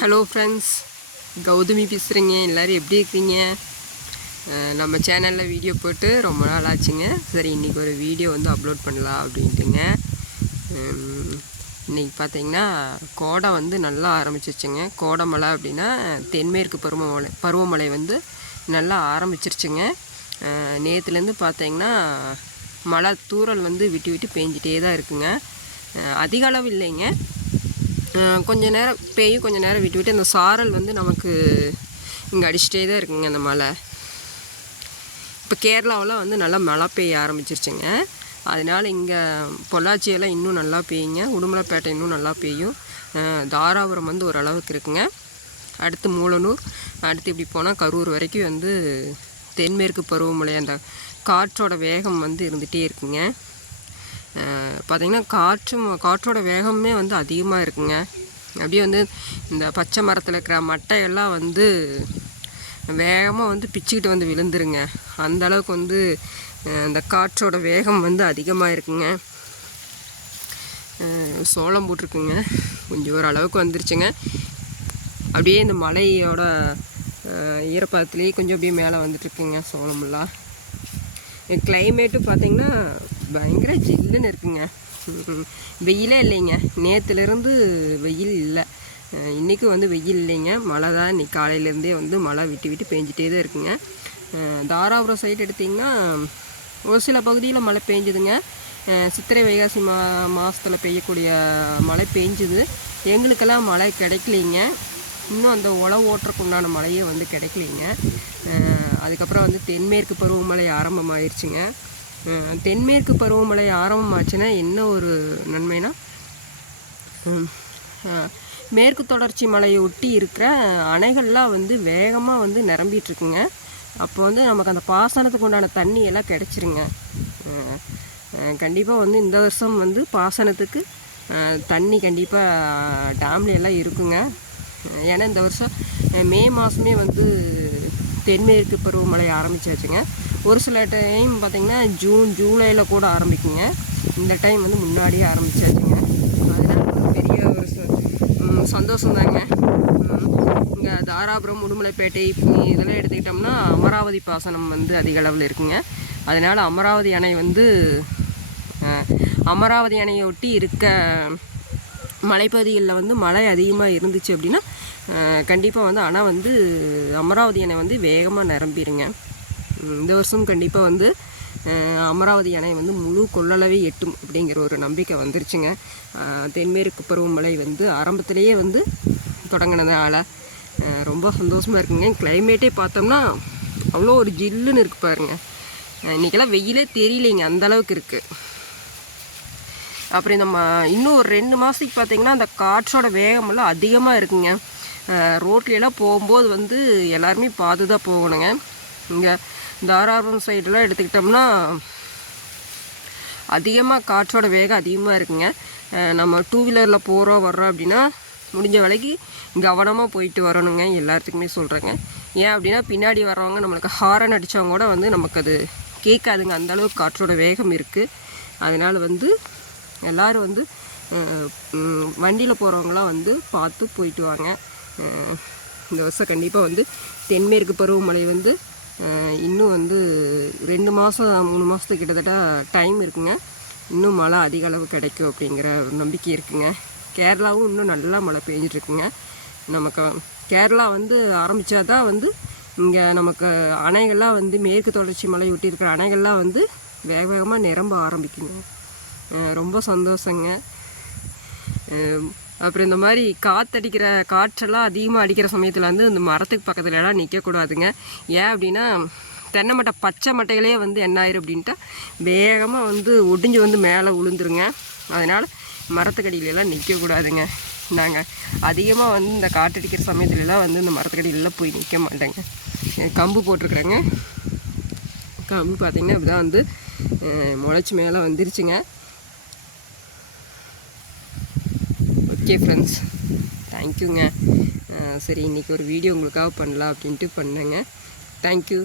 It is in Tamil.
ஹலோ ஃப்ரெண்ட்ஸ் கௌதமி பேசுகிறீங்க எல்லோரும் எப்படி இருக்கீங்க? நம்ம சேனலில் வீடியோ போட்டு ரொம்ப நாள் ஆச்சுங்க. சரி இன்றைக்கி ஒரு வீடியோ வந்து அப்லோட் பண்ணலாம் அப்படின்ட்டுங்க. இன்றைக்கி இன்னைக்கு பார்த்தீங்கன்னா கோடை வந்து நல்லா ஆரம்பிச்சிருச்சுங்க. கோடை மழை அப்படின்னா தென்மேற்கு பருவமழை பருவமழை வந்து நல்லா ஆரம்பிச்சிருச்சுங்க. நேற்றுலேருந்து பார்த்தீங்கன்னா மழை தூறல் வந்து விட்டு விட்டு பேஞ்சிட்டே தான் இருக்குங்க. அதிக அளவு இல்லைங்க. கொஞ்ச நேரம் பெய்யும் கொஞ்ச நேரம் விட்டு விட்டு அந்த சாரல் வந்து நமக்கு இங்கே அடிச்சுட்டே தான் இருக்குங்க அந்த மழை இப்போ கேரளாவில் வந்து நல்லா மழை பெய்ய ஆரம்பிச்சிருச்சுங்க. அதனால் இங்கே பொள்ளாச்சியெல்லாம் இன்னும் நல்லா பெய்யுங்க. உடுமலைப்பேட்டை இன்னும் நல்லா பெய்யும். தாராபுரம் வந்து ஓரளவுக்கு இருக்குங்க. அடுத்து மூலனூர். அடுத்து இப்படி போனால் கரூர் வரைக்கும் வந்து தென்மேற்கு பருவமழை அந்த காற்றோட வேகம் வந்து இருந்துகிட்டே இருக்குங்க. பார்த்திங்கன்னா காற்று காற்றோட வேகமே வந்து அதிகமாக இருக்குங்க. அப்படியே வந்து இந்த பச்சை மரத்தில் இருக்கிற மட்டையெல்லாம் வந்து வேகமாக வந்து பிச்சுக்கிட்டு வந்து விழுந்துருங்க. அந்த அளவுக்கு வந்து இந்த காற்றோட வேகம் வந்து அதிகமாக இருக்குங்க. சோளம் போட்டிருக்குங்க. கொஞ்சம் ஓரளவுக்கு வந்துருச்சுங்க. அப்படியே இந்த மலையோட ஈரப்பதத்துலேயே கொஞ்சம் அப்படியே மேலே வந்துட்டுருக்குங்க சோளமெல்லாம். கிளைமேட்டு பார்த்திங்கன்னா பயங்கர ஜில்லுன்னு இருக்குங்க. வெயிலே இல்லைங்க. நேற்றுலேருந்து வெயில் இல்லை. இன்றைக்கும் வந்து வெயில் இல்லைங்க. மழை தான் இன்றைக்கி காலையிலேருந்தே வந்து மழை விட்டு விட்டு பேஞ்சிட்டே தான் இருக்குங்க. தாராபுரம் சைடு எடுத்திங்கன்னா ஒரு சில பகுதியில் மழை பெஞ்சுதுங்க. சித்திரை வைகாசி மா மாதத்தில் பெய்யக்கூடிய மழை பெஞ்சுது. எங்களுக்கெல்லாம் மழை கிடைக்கலிங்க. இன்னும் அந்த உழவு ஓட்டுறக்கு உண்டான மழையே வந்து கிடைக்கலிங்க. அதுக்கப்புறம் வந்து தென்மேற்கு பருவமழை ஆரம்பமாயிருச்சுங்க. தென்மேற்கு பருவமழை ஆரம்பமாச்சுன்னா என்ன ஒரு நன்மைனா? மேற்கு தொடர்ச்சி மலையை ஒட்டி இருக்கிற அணைகள்லாம் வந்து வேகமாக வந்து நிரம்பிகிட்ருக்குங்க அப்போ வந்து நமக்கு அந்த பாசனத்துக்கு உண்டான தண்ணி எல்லாம் கிடச்சிருங்க கண்டிப்பாக வந்து இந்த வருஷம் வந்து பாசனத்துக்கு தண்ணி கண்டிப்பாக டேம்ல எல்லாம் இருக்குங்க. ஏன்னா இந்த வருஷம் மே மாதமே வந்து தென்மேற்கு பருவமழை ஆரம்பிச்சாச்சுங்க. ஒரு சில டைம் பார்த்திங்கன்னா ஜூன் ஜூலையில் கூட ஆரம்பிக்குங்க. இந்த டைம் வந்து முன்னாடியே ஆரம்பிச்சாச்சுங்க. அதனால் பெரிய ஒரு ச- சந்தோஷம் தாங்க இங்கே தாராபுரம் உடுமலைப்பேட்டை இப்படி இதெல்லாம் எடுத்துக்கிட்டோம்னா அமராவதி பாசனம் வந்து அதிக அளவில் இருக்குங்க. அதனால் அமராவதி அணை வந்து அமராவதி அணையை ஒட்டி இருக்க மலைப்பகுதிகளில் வந்து மழை அதிகமாக இருந்துச்சு அப்படின்னா கண்டிப்பாக வந்து அணை வந்து அமராவதி அணை வந்து வேகமாக நிரம்பிடுங்க இந்த வருஷம் கண்டிப்பாக வந்து அமராவதி அணை வந்து முழு கொள்ளளவை எட்டும் அப்படிங்கிற ஒரு நம்பிக்கை வந்துருச்சுங்க. தென்மேற்கு பருவமழை வந்து ஆரம்பத்திலேயே வந்து தொடங்கினதால் ரொம்ப சந்தோஷமாக இருக்குங்க. கிளைமேட்டே பார்த்தோம்னா அவ்வளோ ஒரு ஜில்லுன்னு இருக்கு பாருங்க. இன்றைக்கெல்லாம் இன்னைக்கெல்லாம் வெயிலே தெரியலைங்க அந்த அளவுக்கு இருக்குது அப்புறம் இந்த மா இன்னும் ஒரு ரெண்டு மாதத்துக்கு பார்த்தீங்கன்னா அந்த காற்றோட வேகமெல்லாம் அதிகமாக இருக்குங்க. ரோட்லையெல்லாம் போகும்போது வந்து எல்லாருமே பார்த்து தான் போகணுங்க. இங்கே தாராபுரம் சைடெலாம் எடுத்துக்கிட்டோம்னா அதிகமாக காற்றோட வேகம் அதிகமாக இருக்குங்க. நம்ம டூ வீலரில் போகிறோம் வர்றோம் அப்படின்னா முடிஞ்ச வேலைக்கு கவனமாக போயிட்டு வரணுங்க. எல்லாத்துக்குமே சொல்கிறேங்க ஏன் அப்படின்னா பின்னாடி வர்றவங்க நம்மளுக்கு ஹாரன் அடித்தவங்க கூட வந்து நமக்கு அது கேட்காதுங்க. அந்த அளவுக்கு காற்றோட வேகம் இருக்குது அதனால் வந்து எல்லோரும் வந்து வண்டியில் போகிறவங்களாம் வந்து பார்த்து போயிட்டு வாங்க. இந்த வருஷம் கண்டிப்பாக வந்து தென்மேற்கு பருவமழை வந்து இன்னும் வந்து ரெண்டு மாதம் மூணு மாதத்துக்கு கிட்டத்தட்ட டைம் இருக்குங்க. இன்னும் மழை அதிக அளவு கிடைக்கும் அப்படிங்கிற ஒரு நம்பிக்கை இருக்குங்க. கேரளாவும் இன்னும் நல்லா மழை பெஞ்சிட்ருக்குங்க. நமக்கு கேரளா வந்து ஆரம்பித்தா தான் வந்து இங்கே நமக்கு அணைகள்லாம் வந்து மேற்கு தொடர்ச்சி மலை ஒட்டி இருக்கிற அணைகள்லாம் வந்து வேக வேகமாக நிரம்ப ஆரம்பிக்குங்க. ரொம்ப சந்தோஷங்க. அப்புறம் இந்த மாதிரி காற்றடிக்கிற காற்றெல்லாம் அதிகமாக அடிக்கிற சமயத்தில் வந்து இந்த மரத்துக்கு பக்கத்துலலாம் நிற்கக்கூடாதுங்க ஏன் அப்படின்னா தென்னை மட்டை பச்சை மட்டைகளே வந்து என்ன ஆயிரும் அப்படின்ட்டா வேகமாக வந்து ஒடிஞ்சு வந்து மேலே விழுந்துருங்க அதனால் மரத்துக்கடியிலலாம் நிற்கக்கூடாதுங்க நாங்கள் அதிகமாக வந்து இந்த காற்றடிக்கிற சமயத்துலலாம் வந்து இந்த மரத்துக்கடியிலலாம் போய் நிற்க மாட்டேங்க. கம்பு போட்டிருக்குறேங்க. கம்பு பார்த்திங்கன்னா இப்படிதான் வந்து முளைச்சி மேலே வந்துருச்சுங்க. ஓகே ஃப்ரெண்ட்ஸ் தேங்க்யூங்க சரி இன்றைக்கி ஒரு வீடியோ உங்களுக்காக பண்ணலாம் அப்படின்ட்டு பண்ணேங்க. தேங்க்யூ